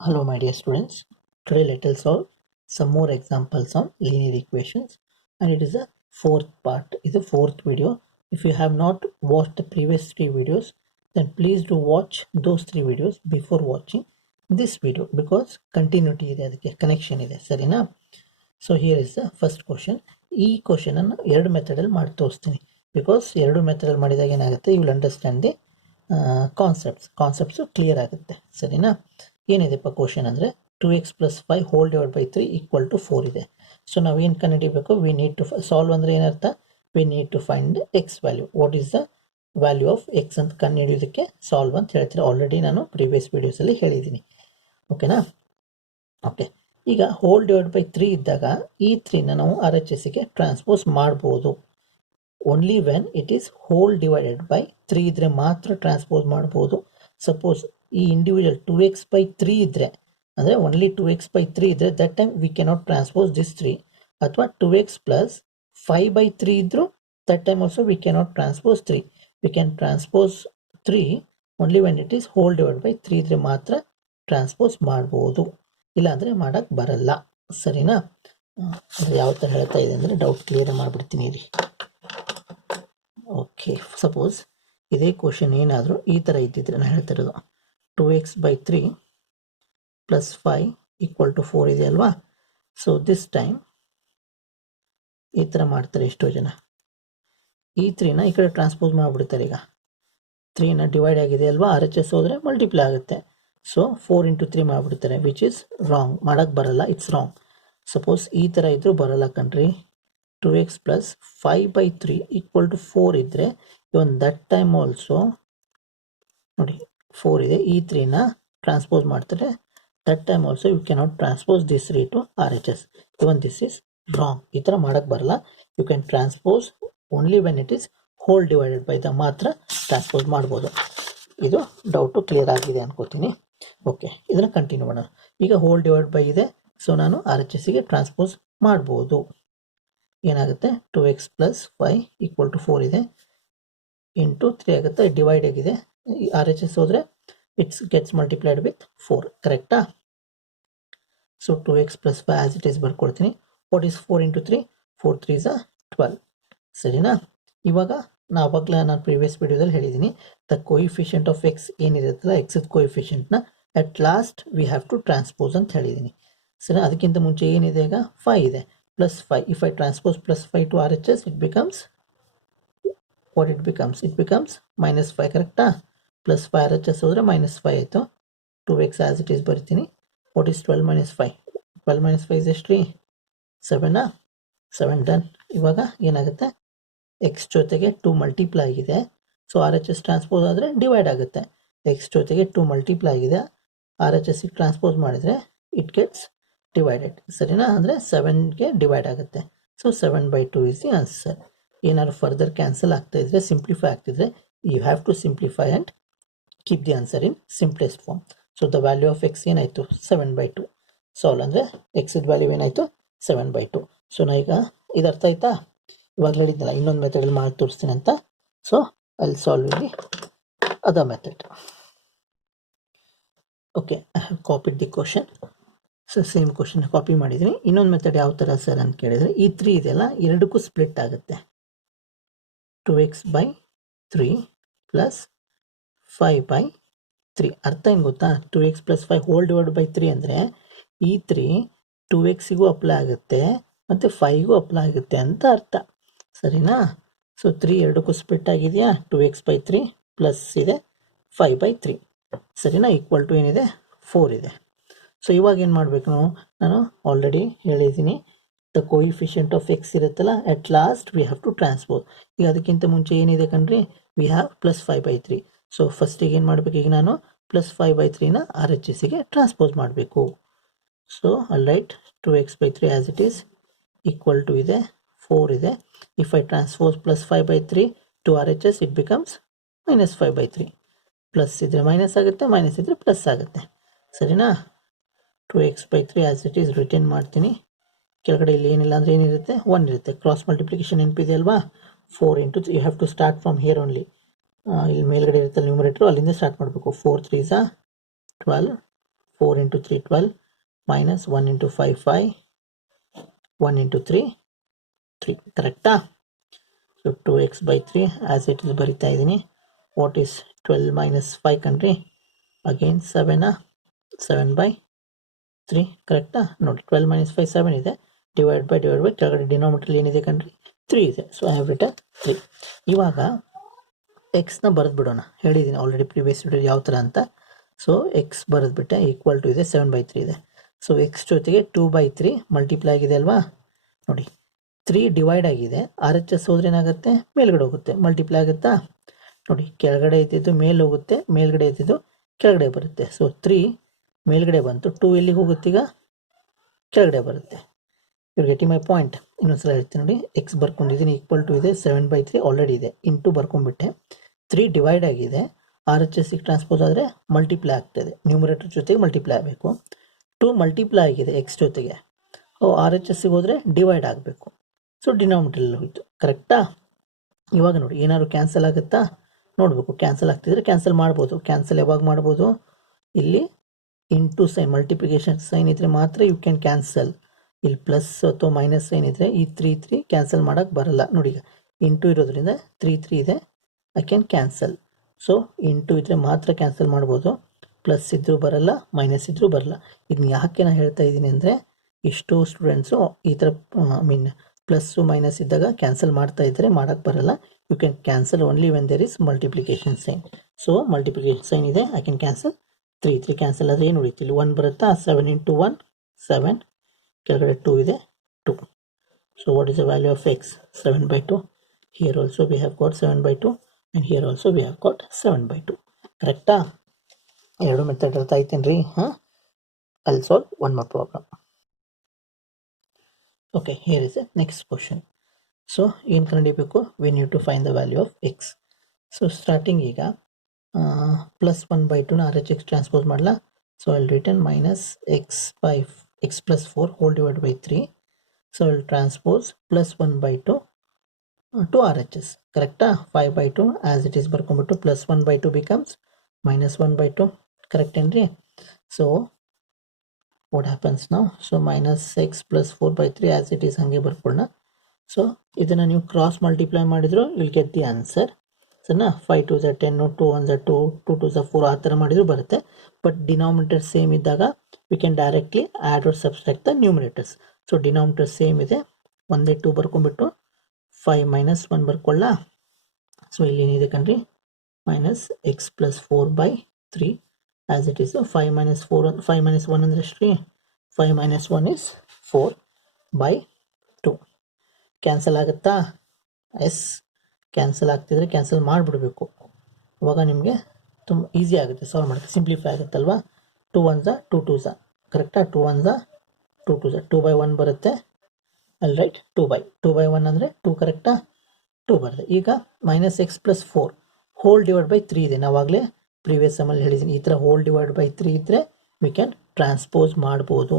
Hello my dear students, today let us solve some more examples on linear equations, and it is a fourth part, is a fourth video. If you have not watched the previous three videos, then please do watch those three videos before watching this video because continuity ಇದೆ, ಅದಕ್ಕೆ connection ಇದೆ, ಸರಿನಾ? So here is the first question. ಈ question ಅನ್ನು ಎರಡು method ಅಲ್ಲಿ ಮಾಡಿ ತೋರಿಸ್ತೀನಿ ಬಿಕಾಸ್ ಎರಡು ಮೆಥಡ್ ಅಲ್ಲಿ ಮಾಡಿದಾಗ ಏನಾಗುತ್ತೆ, you will understand the concepts clear ಆಗುತ್ತೆ, ಸರಿನಾ? ಏನಿದೆಪ್ಪ ಕ್ವಶನ್ ಅಂದರೆ 2x + 5 whole divide by 3 equal to 4 ಇದೆ. ಸೊ ನಾವು ಏನು ಕಂಡುಹಿಡಿಯಬೇಕು, ವಿ ನೀಡ್ ಟು ಸಾಲ್ವ್ ಅಂದರೆ ಏನರ್ಥ, we need to find X value. What is the value of X ಅಂತ ಕಂಡುಹಿಡಿಯೋದಕ್ಕೆ ಸಾಲ್ವ್ ಅಂತ ಹೇಳ್ತೀರಾ. ಆಲ್ರೆಡಿ ನಾನು ಪ್ರೀವಿಯಸ್ ವಿಡಿಯೋಸಲ್ಲಿ ಹೇಳಿದ್ದೀನಿ, ಓಕೆನಾ? ಓಕೆ, ಈಗ ಹೋಲ್ ಡಿವೈಡ್ ಬೈ 3 ಇದ್ದಾಗ ಈ 3ನ ನಾವು RHSಗೆ ಟ್ರಾನ್ಸ್ಪೋಸ್ ಮಾಡ್ಬೋದು. Only when it is whole divided by 3 ಇದ್ರೆ ಮಾತ್ರ ಟ್ರಾನ್ಸ್ಪೋಸ್ ಮಾಡ್ಬೋದು. ಸಪೋಸ್ ಈ ಇಂಡಿವಿಜುವಲ್ 2x/3 ಇದ್ರೆ, ಅಂದರೆ ಓನ್ಲಿ 2x/3 ಇದ್ರೆ that time we cannot transpose this 3. ಅಥವಾ 2x + 5/3 ಇದ್ರು that time also we cannot transpose 3. We can transpose 3 only when it is hole divide by 3 ಇದ್ರೆ ಮಾತ್ರ ಟ್ರಾನ್ಸ್ಪೋಸ್ ಮಾಡ್ಬೋದು, ಇಲ್ಲಾಂದರೆ ಮಾಡೋಕ್ಕೆ ಬರಲ್ಲ, ಸರಿನಾ? ಯಾವ ಥರ ಹೇಳ್ತಾ ಇದೆ ಅಂದರೆ ಡೌಟ್ ಕ್ಲಿಯರ್ ಮಾಡಿಬಿಡ್ತೀನಿ ರೀ. ಓಕೆ, ಸಪೋಸ್ ಇದೇ ಕ್ವಶನ್ ಏನಾದರೂ ಈ ಥರ ಇದ್ದಿದ್ರೆ ನಾನು ಹೇಳ್ತಿರೋದು 2x/3 + 5 = 4 ಇದೆ ಅಲ್ವಾ? ಸೊ ದಿಸ್ ಟೈಮ್ ಈ ಥರ ಮಾಡ್ತಾರೆ ಎಷ್ಟೋ ಜನ. ಈ 3ನ ಈ ಕಡೆ ಟ್ರಾನ್ಸ್ಪೋಸ್ ಮಾಡಿಬಿಡ್ತಾರೆ. ಈಗ 3ನ ಡಿವೈಡ್ ಆಗಿದೆ ಅಲ್ವಾ, RHS ಹೋದರೆ ಮಲ್ಟಿಪ್ಲೈ ಆಗುತ್ತೆ. ಸೊ 4 × 3 ಮಾಡಿಬಿಡ್ತಾರೆ, ವಿಚ್ ಈಸ್ ರಾಂಗ್, ಮಾಡೋಕ್ಕೆ ಬರಲ್ಲ, ಇಟ್ಸ್ ರಾಂಗ್. ಸಪೋಸ್ ಈ ಥರ ಇದ್ದರೂ ಬರಲ್ಲ ಕಣ್ರಿ. 2x + 5/3 = 4 ಇದ್ದರೆ ಇವನ್ ದಟ್ ಟೈಮ್ ಆಲ್ಸೋ ನೋಡಿ 4 ಇದೆ, ಈ 3ನ ಟ್ರಾನ್ಸ್ಪೋಸ್ ಮಾಡ್ತಾರೆ. That time also you cannot transpose this 3 to RHS. Even this is wrong, ಈ ಥರ ಮಾಡೋಕ್ಕೆ ಬರಲ್ಲ. You can transpose only when it is whole divided by the ಮಾತ್ರ ಟ್ರಾನ್ಸ್ಪೋಸ್ ಮಾಡ್ಬೋದು. ಇದು ಡೌಟು ಕ್ಲಿಯರ್ ಆಗಿದೆ ಅನ್ಕೋತೀನಿ. ಓಕೆ, ಇದನ್ನು ಕಂಟಿನ್ಯೂ ಮಾಡೋಣ. ಈಗ ಹೋಲ್ ಡಿವೈಡ್ ಬೈ ಇದೆ, ಸೊ ನಾನು RHSಗೆ ಟ್ರಾನ್ಸ್ಪೋಸ್ ಮಾಡ್ಬೋದು. ಏನಾಗುತ್ತೆ, 2x + 5 = 4 ಇದೆ, ಇಂಟು 3 ಆಗುತ್ತೆ, ಡಿವೈಡ್ ಆಗಿದೆ. RHS ಹೋದರೆ ಇಟ್ಸ್ ಗೆಟ್ಸ್ ಮಲ್ಟಿಪ್ಲೈಡ್ ವಿತ್ 4, ಕರೆಕ್ಟಾ? So 2x + 5 as it is ಬರ್ಕೊಡ್ತೀನಿ. What is 4 × 3? 4 × 3 = 12, ಸರಿನಾ? ಇವಾಗ ಆವಾಗಲೇ ನಾನು ಪ್ರೀವಿಯಸ್ ವಿಡಿಯೋದಲ್ಲಿ ಹೇಳಿದ್ದೀನಿ, ದ ಕೋಯಿಫಿಷಿಯಂಟ್ ಆಫ್ ಎಕ್ಸ್ ಏನಿರುತ್ತಲ್ಲ, ಎಕ್ಸದ ಕೋಯಿಫಿಷಿಯಂಟ್ನ at last we have to transpose ಅಂತ ಹೇಳಿದ್ದೀನಿ, ಸರಿ? ಅದಕ್ಕಿಂತ ಮುಂಚೆ ಏನಿದೆ, ಈಗ 5 ಇದೆ, +5. If I transpose +5 to RHS it becomes what it becomes? It becomes -5, ಕರೆಕ್ಟಾ? +5 RHS ಹೋದರೆ -5 ಆಯಿತು. 2x ಆಸ್ ಇಟ್ ಈಸ್ ಬರ್ತೀನಿ. What is 12 - 5? 12 - 5 is ಎಷ್ಟು ರೀ? 7. 7 ಡನ್. ಇವಾಗ ಏನಾಗುತ್ತೆ, ಎಕ್ಸ್ ಜೊತೆಗೆ 2 ಮಲ್ಟಿಪ್ಲೈ ಆಗಿದೆ, ಸೊ RHS ಟ್ರಾನ್ಸ್ಪೋಸ್ ಆದರೆ ಡಿವೈಡ್ ಆಗುತ್ತೆ. ಎಕ್ಸ್ ಜೊತೆಗೆ 2 ಮಲ್ಟಿಪ್ಲೈ ಆಗಿದೆ, RHSಗೆ ಟ್ರಾನ್ಸ್ಪೋಸ್ ಮಾಡಿದರೆ ಇಟ್ ಗೆಟ್ಸ್ ಡಿವೈಡೆಡ್, ಸರಿನಾ? ಅಂದರೆ 7ಗೆ ಡಿವೈಡ್ ಆಗುತ್ತೆ. So 7/2 is the answer. ಏನಾದ್ರು ಫರ್ದರ್ ಕ್ಯಾನ್ಸಲ್ ಆಗ್ತಾ ಇದ್ರೆ, ಸಿಂಪ್ಲಿಫೈ ಆಗ್ತಿದ್ರೆ, you have to simplify and keep the answer in simplest form. So the value of x ಏನಾಯಿತು, 7/2. ಸಾಲ್ವ್ ಅಂದರೆ ಎಕ್ಸ್ದ ವ್ಯಾಲ್ಯೂ ಏನಾಯಿತು, 7/2. ಸೊ ನಾ ಈಗ ಇದು ಅರ್ಥ ಆಯ್ತಾ? ಇವಾಗ ಹೇಳಿದ್ನಲ್ಲ ಇನ್ನೊಂದು ಮೆಥಡಲ್ಲಿ ಮಾಡಿ ತೋರಿಸ್ತೀನಿ ಅಂತ. ಸೊ ಅಲ್ಲಿ ಸಾಲ್ವ್ ಇಲ್ಲಿ other method. Okay, I have copied the question. So same question copy ಮಾಡಿದ್ದೀನಿ. ಇನ್ನೊಂದು ಮೆಥಡ್ ಯಾವ ಥರ ಸರ್ ಅಂತ ಕೇಳಿದರೆ, ಈ 3 ಇದೆಯಲ್ಲ, ಎರಡಕ್ಕೂ ಸ್ಪ್ಲಿಟ್ ಆಗುತ್ತೆ. 2x/3 + 5/3. ಅರ್ಥ ಏನು ಗೊತ್ತಾ, 2x + 5 ಹೋಲ್ ಡಿವೈಡ್ ಬೈ 3 ಅಂದರೆ ಈ 3 2xಗೂ ಅಪ್ಲೈ ಆಗುತ್ತೆ ಮತ್ತು 5ಗೂ ಅಪ್ಲೈ ಆಗುತ್ತೆ ಅಂತ ಅರ್ಥ, ಸರಿನಾ? ಸೊ 3 ಎರಡಕ್ಕೂ ಸ್ಪ್ಲಿಟ್ ಆಗಿದೆಯಾ, 2x/3 ಪ್ಲಸ್ ಇದೆ 5/3, ಸರಿನಾ? ಈಕ್ವಲ್ ಟು ಏನಿದೆ, 4 ಇದೆ. ಸೊ ಇವಾಗ ಏನು ಮಾಡಬೇಕು ನಾವು, ನಾನು ಆಲ್ರೆಡಿ ಹೇಳಿದ್ದೀನಿ, ದ ಕೋಯಿಫಿಷಿಯಂಟ್ ಆಫ್ ಎಕ್ಸ್ ಇರುತ್ತಲ್ಲ, at last we have to transpose. ಈಗ ಅದಕ್ಕಿಂತ ಮುಂಚೆ ಏನಿದೆ ಕಣ್ರಿ, ವಿ ಹ್ಯಾವ್ +5/3. ಸೊ ಫಸ್ಟಿಗೆ ಏನು ಮಾಡಬೇಕು, ಈಗ ನಾನು +5/3ನ RHSಗೆ ಟ್ರಾನ್ಸ್ಪೋಸ್ ಮಾಡಬೇಕು. ಸೊ ಅಲ್ಲಿ write 2x/3 as it is equal to ಇದೆ 4 ಇದೆ. If I transpose +5/3 to RHS it becomes -5/3. Plus ಇದ್ರೆ ಮೈನಸ್ ಆಗುತ್ತೆ, ಮೈನಸ್ ಇದ್ರೆ ಪ್ಲಸ್ ಆಗುತ್ತೆ, ಸರಿನಾ? 2x/3 as it is return ಮಾಡ್ತೀನಿ. ಕೆಳಗಡೆ ಇಲ್ಲಿ ಏನಿಲ್ಲ ಅಂದರೆ ಏನಿರುತ್ತೆ, 1 ಇರುತ್ತೆ. ಕ್ರಾಸ್ ಮಲ್ಟಿಪ್ಲಿಕೇಶನ್ ನೆನಪಿದೆ ಅಲ್ವಾ, 4 × 3. You have to start from here only. ಇಲ್ಲಿ ಮೇಲ್ಗಡೆ ಇರುತ್ತೆ ನ್ಯೂಮರೇಟ್ರು, ಅಲ್ಲಿಂದ ಸ್ಟಾರ್ಟ್ ಮಾಡಬೇಕು. 4 × 3 = 12, 4 into 3 12 minus 1 into 5 5 1 into 3 3 ಕರೆಕ್ಟಾ? So 2x by 3 as it is ಬರಿತಾ ಇದ್ದೀನಿ. ವಾಟ್ ಈಸ್ 12 minus 5 ಕಣ್ರಿ? ಅಗೇನ್ 7 by 3 ಕರೆಕ್ಟಾ? ನೋಡಿ 12 minus 5 7 ಇದೆ, ಡಿವೈಡ್ ಬೈ ಕೆಳಗಡೆ ಡಿನಾಮಿನೇಟರ್ ಏನಿದೆ ಕಣ್ರಿ? 3 ಇದೆ. So I have written 3. ಇವಾಗ ಎಕ್ಸ್ನ ಬರೆದು ಬಿಡೋಣ. ಹೇಳಿದ್ದೀನಿ ಆಲ್ರೆಡಿ ಪ್ರಿವಿಯಸ್ ವಿಡಿಯೋ ಯಾವ ಥರ ಅಂತ. ಸೊ ಎಕ್ಸ್ ಬರೆದ್ಬಿಟ್ಟೆ, ಈಕ್ವಲ್ ಟು ಇದೆ 7 by 3 ಇದೆ. ಸೊ ಎಕ್ಸ್ ಜೊತೆಗೆ 2 by 3 ಮಲ್ಟಿಪ್ಲೈ ಆಗಿದೆ ಅಲ್ವಾ? ನೋಡಿ 3 ಡಿವೈಡ್ ಆಗಿದೆ, ಆರ್ ಎಚ್ ಎಸ್ ಹೋದ್ರೆ ಏನಾಗುತ್ತೆ? ಮೇಲ್ಗಡೆ ಹೋಗುತ್ತೆ, ಮಲ್ಟಿಪ್ಲೈ ಆಗುತ್ತಾ? ನೋಡಿ ಕೆಳಗಡೆ ಇದ್ದಿದ್ದು ಮೇಲೆ ಹೋಗುತ್ತೆ, ಮೇಲ್ಗಡೆ ಇದ್ದಿದ್ದು ಕೆಳಗಡೆ ಬರುತ್ತೆ. ಸೊ 3 ಮೇಲ್ಗಡೆ ಬಂತು, 2 ಎಲ್ಲಿಗೆ ಹೋಗುತ್ತೆ? ಈಗ ಕೆಳಗಡೆ ಬರುತ್ತೆ. ಇವ್ರು ಗೆಟಿಂಗ್ ಮೈ ಪಾಯಿಂಟ್. ಇನ್ನೊಂದ್ಸಲ ಹೇಳ್ತೀನಿ ನೋಡಿ. ಎಕ್ಸ್ ಬರ್ಕೊಂಡಿದ್ದೀನಿ, ಈಕ್ವಲ್ ಟು ಇದೆ 7 by 3 ಆಲ್ರೆಡಿ ಇದೆ, ಇಂಟು ಬರ್ಕೊಂಡ್ಬಿಟ್ಟೆ. 3 ಡಿವೈಡ್ ಆಗಿದೆ, ಆರ್ ಎಚ್ ಎಸ್ಸಿಗೆ ಟ್ರಾನ್ಸ್ಪೋಸ್ ಆದರೆ ಮಲ್ಟಿಪ್ಲೈ ಆಗ್ತದೆ, ನ್ಯೂಮರೇಟರ್ ಜೊತೆಗೆ ಮಲ್ಟಿಪ್ಲೈ ಆಗಬೇಕು. 2 ಮಲ್ಟಿಪ್ಲೈ ಆಗಿದೆ ಎಕ್ಸ್ ಜೊತೆಗೆ, ಆರ್ ಎಚ್ ಎಸ್ಸಿಗೆ ಹೋದರೆ ಡಿವೈಡ್ ಆಗಬೇಕು. ಸೊ ಡಿನಾಮಿನೇಟರ್ ಹೋಯ್ತು, ಕರೆಕ್ಟಾ? ಇವಾಗ ನೋಡಿ ಏನಾದ್ರು ಕ್ಯಾನ್ಸಲ್ ಆಗುತ್ತಾ ನೋಡಬೇಕು. ಕ್ಯಾನ್ಸಲ್ ಆಗ್ತಿದ್ರೆ ಕ್ಯಾನ್ಸಲ್ ಮಾಡ್ಬೋದು. ಕ್ಯಾನ್ಸಲ್ ಯಾವಾಗ ಮಾಡ್ಬೋದು? ಇಲ್ಲಿ ಇಂಟು ಸೈನ್, ಮಲ್ಟಿಪ್ಲಿಕೇಶನ್ ಸೈನ್ ಇದ್ರೆ ಮಾತ್ರ ಯು ಕ್ಯಾನ್ ಕ್ಯಾನ್ಸಲ್. ಇಲ್ಲಿ ಪ್ಲಸ್ ಅಥವಾ ಮೈನಸ್ ಸೈನ್ ಇದ್ರೆ ಈ 3 ಕ್ಯಾನ್ಸಲ್ ಮಾಡೋಕ್ಕೆ ಬರಲ್ಲ. ನೋಡಿ ಈಗ ಇಂಟು ಇರೋದ್ರಿಂದ 3 ಇದೆ, I can cancel. So into ಇದ್ರೆ ಮಾತ್ರ ಕ್ಯಾನ್ಸಲ್ ಮಾಡ್ಬೋದು, ಪ್ಲಸ್ ಇದ್ರೂ ಬರಲ್ಲ, ಮೈನಸ್ ಇದ್ರೂ ಬರಲ್ಲ. ಇದನ್ನ ಯಾಕೆ ನಾನು ಹೇಳ್ತಾ ಇದ್ದೀನಿ ಅಂದರೆ, ಇಷ್ಟು ಸ್ಟೂಡೆಂಟ್ಸು ಈ ಥರ ಪ್ಲಸ್ಸು ಮೈನಸ್ ಇದ್ದಾಗ ಕ್ಯಾನ್ಸಲ್ ಮಾಡ್ತಾ ಇದ್ದರೆ ಮಾಡೋಕ್ಕೆ ಬರಲ್ಲ. You can cancel only when there is multiplication sign. So multiplication sign ಇದೆ, ಐ ಕ್ಯಾನ್ ಕ್ಯಾನ್ಸಲ್. 3 ಕ್ಯಾನ್ಸಲ್ ಆದರೆ ಏನು ಉಳಿತಿಲ್ಲ? 1 ಬರುತ್ತಾ? 7 into 1 7, ಕೆಳಗಡೆ 2 ಇದೆ 2. So what is the value of X? 7 by 2. Here also we have got 7 by 2 and here also we have got 7 by 2. ಕರೆಕ್ಟಾ? ಎರಡು method ಅರ್ಥ ಆಯ್ತೇನು ರೀ? I'll solve one more problem. Okay, here is the next question. So ಏನು ಕಂಡುಹಿಡಿಯಬೇಕು? We need to find the value of x. So starting ಈಗ plus 1 by 2 R H X transpose ಮಾಡಲ. So I'll written minus x plus 4 whole divided by 3. So I'll transpose plus 1 by 2 to RHS. ಕರೆಕ್ಟಾ? 5 by 2 as it is ಬರ್ಕೊಂಡ್ಬಿಟ್ಟು plus 1 by 2 becomes minus 1 by 2. Correct ಏನ್ರಿ? So what happens now? So minus x plus 4 by 3 as it is ಹಂಗೆ ಬರ್ಕೊಳ್ಳೋಣ. So ಇದನ್ನು ನೀವು cross multiply ಮಾಡಿದ್ರು will get the answer. ಸರಿನಾ? 5 2s are 10, 2 1s are 2, 2 2s are 4 ಆ ಥರ ಮಾಡಿದ್ರು ಬರುತ್ತೆ. ಬಟ್ ಡಿನಾಮಿನೇಟರ್ ಸೇಮ್ ಇದ್ದಾಗ we can directly add or subtract the numerators. So denominator same ಇದೆ, ಒಂದೇ 2 ಬರ್ಕೊಂಡ್ಬಿಟ್ಟು 5 minus 1 ಬರ್ಕೊಳ್ಳ. ಸೊ ಇಲ್ಲಿ ಏನಿದೆ ಕಣ್ರಿ? Minus x plus 4 by 3 as it is. 5 minus 1 ಅಂದರೆ ಎಷ್ಟು ರೀ? 5 minus 1 is 4 by 2. ಕ್ಯಾನ್ಸಲ್ ಆಗುತ್ತಾ? ಎಸ್, ಕ್ಯಾನ್ಸಲ್ ಆಗ್ತಿದ್ರೆ ಕ್ಯಾನ್ಸಲ್ ಮಾಡಿಬಿಡ್ಬೇಕು. ಅವಾಗ ನಿಮಗೆ ತುಂಬ ಈಸಿ ಆಗುತ್ತೆ ಸಾಲ್ವ್ ಮಾಡೋಕ್ಕೆ, ಸಿಂಪ್ಲಿಫೈ ಆಗುತ್ತಲ್ವಾ? 2 1s 2 2s, ಕರೆಕ್ಟಾ? 2 1s 2 2s, 2 by 1 ಬರುತ್ತೆ. ಅಲ್ಲಿ ರೈಟ್ 2 by 1 ಅಂದರೆ 2, ಕರೆಕ್ಟಾ? 2 ಬರುತ್ತೆ. ಈಗ minus x plus 4 hole divide by 3 ಇದೆ. ನಾವಾಗಲೇ ಪ್ರೀವಿಯಸ್ ಸಮ್ಮಲ್ಲಿ ಹೇಳಿದ್ದೀನಿ, ಈ ಥರ ಹೋಲ್ ಡಿವೈಡ್ ಬೈ 3 ಇದ್ದರೆ ವಿ ಕ್ಯಾನ್ ಟ್ರಾನ್ಸ್ಪೋಸ್ ಮಾಡ್ಬೋದು.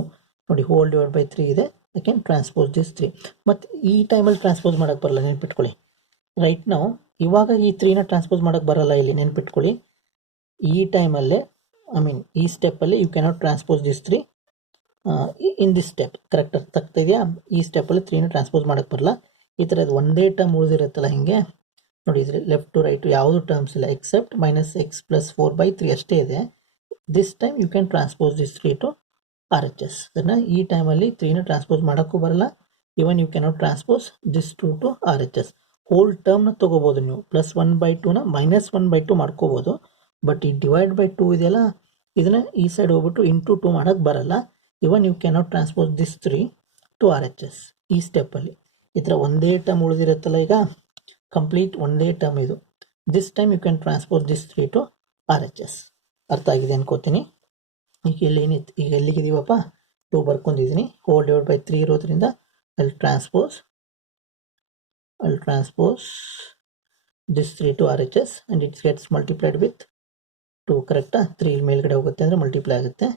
ನೋಡಿ ಹೋಲ್ ಡಿವೈಡ್ ಬೈ 3 ಇದೆ, ಐ ಕ್ಯಾನ್ ಟ್ರಾನ್ಸ್ಪೋಸ್ ದಿಸ್ 3. ಮತ್ತು ಈ ಟೈಮಲ್ಲಿ ಟ್ರಾನ್ಸ್ಪೋಸ್ ಮಾಡೋಕ್ಕೆ ಬರಲ್ಲ, ನೆನ್ಪಿಟ್ಕೊಳ್ಳಿ. ರೈಟ್ ನಾವು ಇವಾಗ ಈ 3ನ ಟ್ರಾನ್ಸ್ಪೋಸ್ ಮಾಡೋಕ್ಕೆ ಬರಲ್ಲ, ಇಲ್ಲಿ ನೆನ್ಪಿಟ್ಕೊಳ್ಳಿ. ಈ ಟೈಮಲ್ಲೇ ಈ ಸ್ಟೆಪ್ಪಲ್ಲಿ you cannot transpose this 3 in this step. Correct ಅರ್ಥ ಆಗ್ತಾ ಇದೆಯಾ? ಈ ಸ್ಟೆಪ್ಪಲ್ಲಿ 3ನ ಟ್ರಾನ್ಸ್ಪೋಸ್ ಮಾಡೋಕ್ಕೆ ಬರಲ್ಲ. ಈ ಥರದ್ದು ಒಂದೇ ಟರ್ಮ್ ಉಳಿದಿರುತ್ತಲ್ಲ ಹಿಂಗೆ ನೋಡಿ, ಇದ್ರೆ ಲೆಫ್ಟ್ ಟು ರೈಟು ಯಾವುದು ಟರ್ಮ್ಸ್ ಇಲ್ಲ except minus x plus 4 by 3 ಅಷ್ಟೇ ಇದೆ. This time you can transpose this 3 to R H S. ಅದನ್ನು ಈ ಟೈಮಲ್ಲಿ 3ನ ಟ್ರಾನ್ಸ್ಪೋಸ್ ಮಾಡೋಕ್ಕೂ ಬರಲ್ಲ. Even you cannot transpose this 2 to R H S. Whole ಟರ್ಮ್ನ ತೊಗೋಬೋದು ನೀವು, ಪ್ಲಸ್ 1 by 2ನ ಮೈನಸ್ 1 by 2 ಮಾಡ್ಕೋಬೋದು. ಬಟ್ ಈ ಡಿವೈಡ್ ಬೈ 2 ಇದೆಯಲ್ಲ, ಇದನ್ನು ಈ ಸೈಡ್ ಹೋಗ್ಬಿಟ್ಟು ಇಂಟು 2 ಮಾಡೋಕ್ಕೆ ಬರಲ್ಲ. Even you cannot transpose this 3 to R H S. ಈ ಸ್ಟೆಪ್ಪಲ್ಲಿ ಈ ಥರ ಒಂದೇ ಟರ್ಮ್ ಉಳಿದಿರುತ್ತಲ್ಲ, ಈಗ ಕಂಪ್ಲೀಟ್ ಒಂದೇ ಟರ್ಮ್ ಇದು. This time you can transpose this 3 to R H S. ಅರ್ಥ ಆಗಿದೆ ಅನ್ಕೋತೀನಿ. ಈಗ ಇಲ್ಲಿ ಏನಿತ್ತು, ಈಗ ಎಲ್ಲಿಗಿದೀವಪ್ಪ? 2 ಬರ್ಕೊಂಡಿದ್ದೀನಿ. ಹೋಲ್ ಡಿವೈಡ್ ಬೈ 3 ಇರೋದ್ರಿಂದ ಅಲ್ಲಿ transpose this 3 to RHS and it gets multiplied with 2. ಕರೆಕ್ಟಾ? 3 ಮೇಲ್ಗಡೆ ಹೋಗುತ್ತೆ ಅಂದರೆ ಮಲ್ಟಿಪ್ಲೈ ಆಗುತ್ತೆ.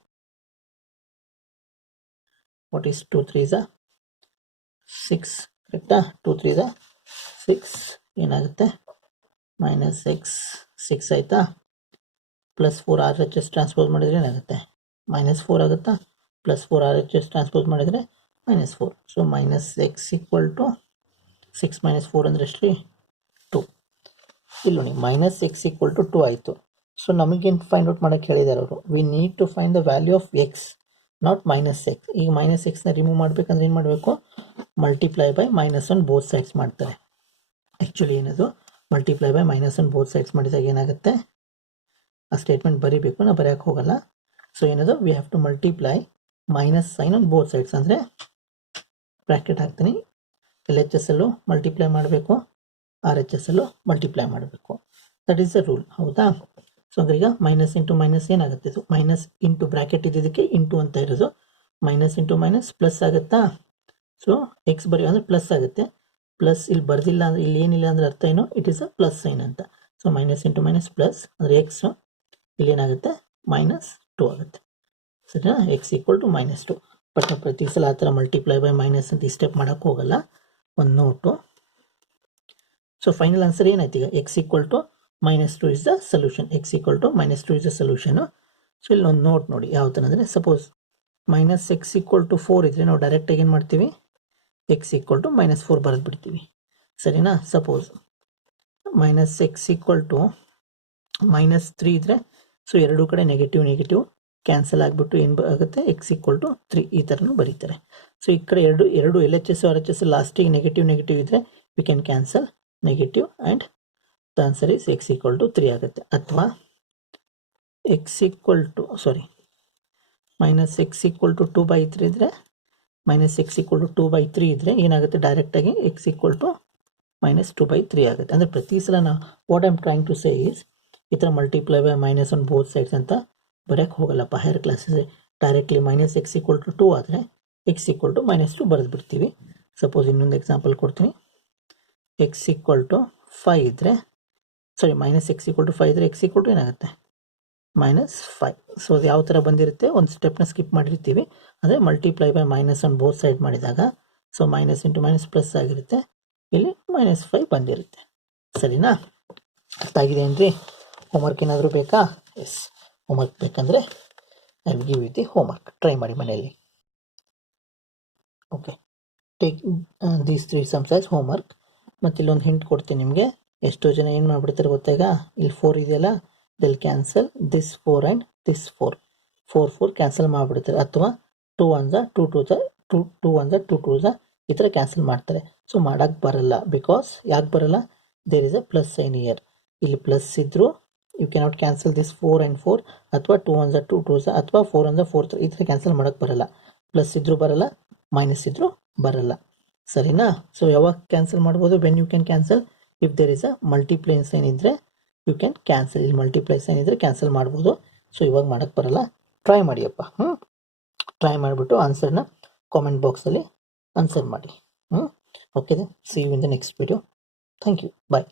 ವಾಟ್ ಈಸ್ 2 3s 6, ಕರೆಕ್ಟಾ? 2 3s 6 ಏನಾಗುತ್ತೆ? ಮೈನಸ್ ಎಕ್ಸ್ 6 ಆಯಿತಾ? ಪ್ಲಸ್ 4 RHS ಟ್ರಾನ್ಸ್ಪೋಸ್ ಮಾಡಿದ್ರೆ ಏನಾಗುತ್ತೆ? -4 ಆಗುತ್ತಾ, +4 RHS ಟ್ರಾನ್ಸ್ಪೋಸ್ ಮಾಡಿದರೆ -4. ಸೊ -x = 6 - 4 ಅಂದರೆ ಎಷ್ಟು ರೀ? 2. ಇಲ್ಲಿ ನೋಡಿ -x = 2 ಆಯಿತು. ಸೊ ನಮಗೇನು ಫೈಂಡ್ ಔಟ್ ಮಾಡೋಕ್ಕೆ ಹೇಳಿದ್ದಾರೆ ಅವರು, we need to find the value of x, not -x. ಈಗ -xನ ರಿಮೂವ್ ಮಾಡಬೇಕಂದ್ರೆ ಏನು ಮಾಡಬೇಕು? ಮಲ್ಟಿಪ್ಲೈ ಬೈ -1 ಬೋತ್ ಸೈಡ್ಸ್ ಮಾಡ್ತಾರೆ. ಆ್ಯಕ್ಚುಲಿ ಏನದು, ಮಲ್ಟಿಪ್ಲೈ ಬೈ -1 ಬೋತ್ ಸೈಡ್ಸ್ ಮಾಡಿದಾಗ ಏನಾಗುತ್ತೆ, ಆ ಸ್ಟೇಟ್ಮೆಂಟ್ ಬರೀಬೇಕು, ನಾವು ಬರೆಯೋಕ್ಕೆ ಹೋಗಲ್ಲ. ಸೊ ಏನದು, we have to multiply minus sign on both sides, ಅಂದರೆ ಬ್ರ್ಯಾಕೆಟ್ ಹಾಕ್ತೀನಿ, LHS ಅಲ್ಲೂ ಮಲ್ಟಿಪ್ಲೈ ಮಾಡಬೇಕು, RHS ಅಲ್ಲೂ ಮಲ್ಟಿಪ್ಲೈ ಮಾಡಬೇಕು. ದಟ್ ಈಸ್ ದ ರೂಲ್, ಹೌದಾ? ಸೊ ಅಂದ್ರೆ ಈಗ ಮೈನಸ್ ಇಂಟು ಮೈನಸ್ ಏನಾಗುತ್ತೆ, ಇದು ಮೈನಸ್ ಇಂಟು ಬ್ರ್ಯಾಕೆಟ್ ಇದ್ದಿದ್ದಕ್ಕೆ ಇಂಟು ಅಂತ ಇರೋದು, ಮೈನಸ್ ಇಂಟು ಮೈನಸ್ ಪ್ಲಸ್ ಆಗುತ್ತಾ? ಸೊ ಎಕ್ಸ್ ಬರೆಯೋ ಅಂದರೆ ಪ್ಲಸ್ ಆಗುತ್ತೆ, ಪ್ಲಸ್ ಇಲ್ಲಿ ಬರ್ದಿಲ್ಲ ಅಂದರೆ ಇಲ್ಲಿ ಏನಿಲ್ಲ ಅಂದರೆ ಅರ್ಥ ಏನು, it is a plus sign ಅಂತ. So minus into minus plus ಅಂದರೆ ಎಕ್ಸ್, ಇಲ್ಲಿ ಏನಾಗುತ್ತೆ -2 ಆಗುತ್ತೆ, ಸರಿನಾ? x = -2. ಬಟ್ ಪ್ರತಿ ಸಲ ಆ ಥರ ಮಲ್ಟಿಪ್ಲೈ ಬೈ ಮೈನಸ್ ಅಂತ ಈ ಸ್ಟೆಪ್ ಮಾಡೋಕ್ಕೆ ಹೋಗಲ್ಲ, ಒಂದು ನೋಟು. ಸೊ ಫೈನಲ್ ಆನ್ಸರ್ ಏನಾಯ್ತು ಈಗ, x = -2 is the solution. x = -2 is the solution. So ಇಲ್ಲಿ ಒಂದು ನೋಟ್ ನೋಡಿ ಯಾವ ಥರ ಅಂದರೆ, ಸಪೋಸ್ -x = 4 ಇದ್ದರೆ ನಾವು ಡೈರೆಕ್ಟಾಗಿ ಏನು ಮಾಡ್ತೀವಿ, x = -4 ಬರೆದು ಬಿಡ್ತೀವಿ, ಸರಿನಾ? ಸಪೋಸ್ -x = -3 ಇದ್ದರೆ, ಸೊ ಎರಡೂ ಕಡೆ ನೆಗೆಟಿವ್ ನೆಗೆಟಿವ್ ಕ್ಯಾನ್ಸಲ್ ಆಗಿಬಿಟ್ಟು ಏನು ಆಗುತ್ತೆ, x = 3 ಈ ಥರನೂ ಬರೀತಾರೆ. ಸೊ ಈ ಕಡೆ ಎರಡು LHS RHS ಲಾಸ್ಟಿಗೆ ನೆಗೆಟಿವ್ ನೆಗೆಟಿವ್ ಇದ್ದರೆ we can cancel negative and the answer is x = 3 ಆಗುತ್ತೆ. ಅಥವಾ -x = 2/3 ಇದ್ದರೆ, -x = 2/3 ಇದ್ದರೆ ಏನಾಗುತ್ತೆ, ಡೈರೆಕ್ಟಾಗಿ x = -2/3 ಆಗುತ್ತೆ. ಅಂದರೆ ಪ್ರತಿ ಸಲ ನಾವು what I am trying to say is, ಈ ಥರ ಮಲ್ಟಿಪ್ಲೈ ಬೈ -1 ಬೋತ್ ಸೈಡ್ಸ್ ಅಂತ ಬರೆಯೋಕ್ಕೆ ಹೋಗಲ್ಲಪ್ಪ ಹೈಯರ್ ಕ್ಲಾಸಸ್. ಡೈರೆಕ್ಟ್ಲಿ -x = 2 ಆದರೆ x = -2 ಬರೆದು ಬಿಡ್ತೀವಿ. ಸಪೋಸ್ ಇನ್ನೊಂದು ಎಕ್ಸಾಂಪಲ್ ಕೊಡ್ತೀನಿ, x = 5 ಇದ್ದರೆ, ಸಾರಿ -x = 5 ಇದ್ದರೆ x = ಏನಾಗುತ್ತೆ, -5. ಸೊ ಅದು ಯಾವ ಥರ ಬಂದಿರುತ್ತೆ, ಒಂದು ಸ್ಟೆಪ್ನ ಸ್ಕಿಪ್ ಮಾಡಿರ್ತೀವಿ, ಅಂದರೆ ಮಲ್ಟಿಪ್ಲೈ ಬೈ -1 ಬೋತ್ ಸೈಡ್ ಮಾಡಿದಾಗ, so minus into minus plus ಆಗಿರುತ್ತೆ, ಇಲ್ಲಿ -5 ಬಂದಿರುತ್ತೆ, ಸರಿನಾ? ಅರ್ಥ ಆಗಿದೆ ಏನ್ರಿ? ಹೋಮ್ವರ್ಕ್ ಏನಾದರೂ ಬೇಕಾ? ಎಸ್, ಹೋಮ್ವರ್ಕ್ ಬೇಕಂದರೆ I will give you the homework, try ಮಾಡಿ ಮನೆಯಲ್ಲಿ. Okay, take these 3 sums as homework. ಮತ್ತು ಇಲ್ಲೊಂದು ಹಿಂಟ್ ಕೊಡ್ತೀನಿ ನಿಮಗೆ, ಎಷ್ಟೋ ಜನ ಏನು ಮಾಡಿಬಿಡ್ತಾರೆ ಗೊತ್ತಾಗ, ಇಲ್ಲಿ 4 ಇದೆಯಲ್ಲ, they'll cancel this 4 and this 4 cancel ಮಾಡಿಬಿಡ್ತಾರೆ, ಅಥವಾ 2 1s 2 2s 2 1s 2 2s ಈ ಥರ ಕ್ಯಾನ್ಸಲ್ ಮಾಡ್ತಾರೆ. ಸೊ ಮಾಡೋಕ್ಕೆ ಬರಲ್ಲ, ಬಿಕಾಸ್ ಯಾಕೆ ಬರಲ್ಲ, there is a plus sign here. ಇಲ್ಲಿ ಪ್ಲಸ್ ಇದ್ದರೂ you cannot cancel this 4 and 4, ಅಥವಾ 2 1s 2 2s, ಅಥವಾ 4 1s 4 ಈ ಥರ ಕ್ಯಾನ್ಸಲ್ ಮಾಡೋಕ್ಕೆ ಬರಲ್ಲ. ಪ್ಲಸ್ ಇದ್ದರೂ ಬರಲ್ಲ, ಮೈನಸ್ ಇದ್ದರೂ ಬರಲ್ಲ, ಸರಿನಾ? ಸೊ ಯಾವಾಗ ಕ್ಯಾನ್ಸಲ್ ಮಾಡ್ಬೋದು, when you can cancel, if there is a multiply sign ಇದ್ದರೆ ಯು ಕ್ಯಾನ್ ಕ್ಯಾನ್ಸಲ್. ಇಲ್ಲಿ ಮಲ್ಟಿಪ್ಲೈ ಸೈನ್ ಇದ್ದರೆ ಕ್ಯಾನ್ಸಲ್ ಮಾಡ್ಬೋದು. ಸೊ ಇವಾಗ ಮಾಡೋಕ್ಕೆ ಬರಲ್ಲ, ಟ್ರೈ ಮಾಡಿಯಪ್ಪ. ಟ್ರೈ ಮಾಡಿಬಿಟ್ಟು ಆನ್ಸರ್ನ ಕಾಮೆಂಟ್ ಬಾಕ್ಸಲ್ಲಿ ಆನ್ಸರ್ ಮಾಡಿ. Okay, see you in the next video. Thank you, bye.